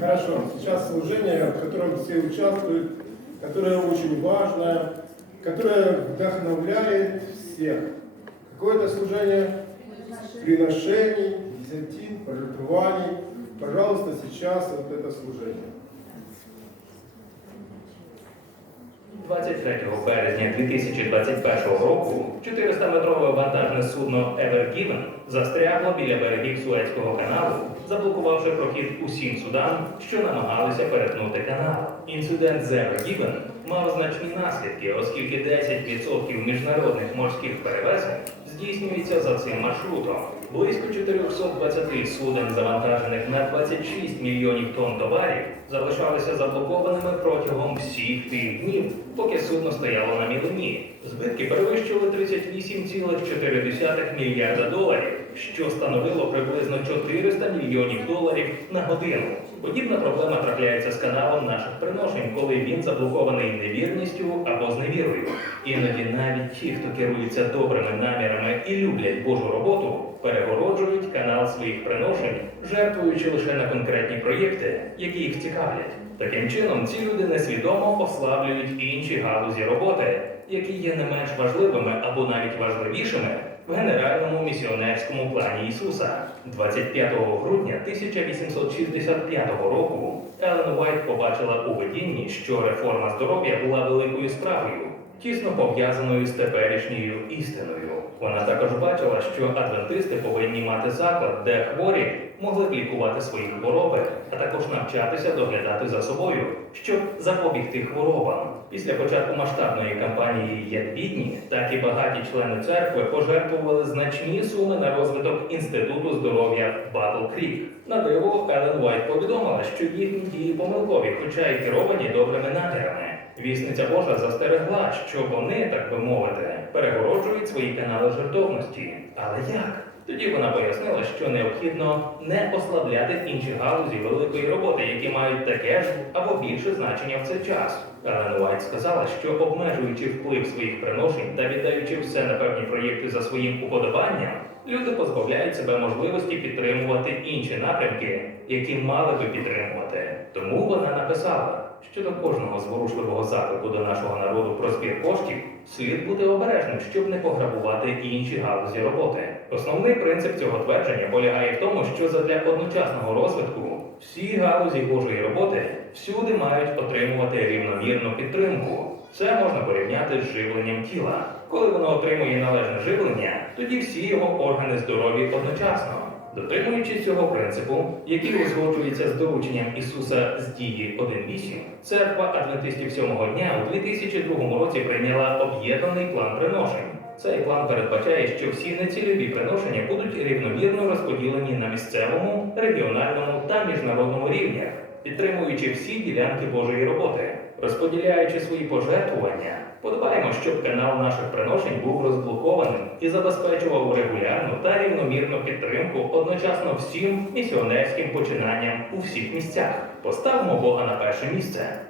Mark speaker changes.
Speaker 1: Хорошо, сейчас служение, в котором все участвуют, которое очень важное, которое вдохновляет всех. Какое-то служение приношений, десятин, пожертвований. Пожалуйста, сейчас вот это служение.
Speaker 2: 23 березня 2021 року 400-метрове вантажне судно Ever Given застрягло біля берегів Суецького каналу, заблокувавши прохід усім судам, що намагалися перетнути канал. Інцидент з Ever Given мав значні наслідки, оскільки 10% міжнародних морських перевезень здійснюється за цим маршрутом. Близько 420 суден, завантажених на 26 мільйонів тонн товарів, залишалися заблокованими протягом всіх тих днів, поки судно стояло на мілині. Збитки перевищували 38,4 мільярда доларів, що становило приблизно 400 мільйонів доларів на годину. Подібна проблема трапляється з каналом наших приношень, коли він заблокований невірністю або зневірою. Іноді навіть ті, хто керуються добрими намірами і люблять Божу роботу, перегороджують канал своїх приношень, жертвуючи лише на конкретні проєкти, які їх цікавлять. Таким чином, ці люди несвідомо ослаблюють інші галузі роботи, які є не менш важливими або навіть важливішими в генеральному місіонерському плані Ісуса. 25 грудня 1865 року Елен Уайт побачила у видінні, що реформа здоров'я була великою справою, тісно пов'язаною з теперішньою істиною. Вона також бачила, що адвентисти повинні мати заклад, де хворі могли б лікувати свої хвороби, а також навчатися доглядати за собою, щоб запобігти хворобам. Після початку масштабної кампанії як бідні, так і багаті члени церкви пожертвували значні суми на розвиток інституту здоров'я Батл Крік. На диво Елен Уайт повідомила, що їхні дії помилкові, хоча й керовані добрими намірами. Вісниця Божа застерегла, що вони, так би мовити, перегороджують свої канали жертовності. Але як? Тоді вона пояснила, що необхідно не ослабляти інші галузі великої роботи, які мають таке ж або більше значення в цей час. Елен Уайт сказала, що обмежуючи вплив своїх приношень та віддаючи все на певні проєкти за своїм уподобанням, люди позбавляють себе можливості підтримувати інші напрямки, які мали би підтримувати. Тому вона написала, що до кожного зворушливого заклику до нашого народу про збір коштів слід бути обережним, щоб не пограбувати інші галузі роботи. Основний принцип цього твердження полягає в тому, що задля одночасного розвитку всі галузі Божої роботи всюди мають отримувати рівномірну підтримку. Це можна порівняти з живленням тіла. Коли воно отримує належне живлення, тоді всі його органи здорові одночасно. Дотримуючись цього принципу, який узгоджується з дорученням Ісуса з дії 1.8, церква адвентистів сьомого дня у 2002 році прийняла об'єднаний план приношень. Цей план передбачає, що всі нецільові приношення будуть рівномірно розподілені на місцевому, регіональному та міжнародному рівнях, підтримуючи всі ділянки Божої роботи, розподіляючи свої пожертвування. Подбаємо, щоб канал наших приношень був розблокованим і забезпечував регулярну та рівномірну підтримку одночасно всім місіонерським починанням у всіх місцях. Поставимо Бога на перше місце.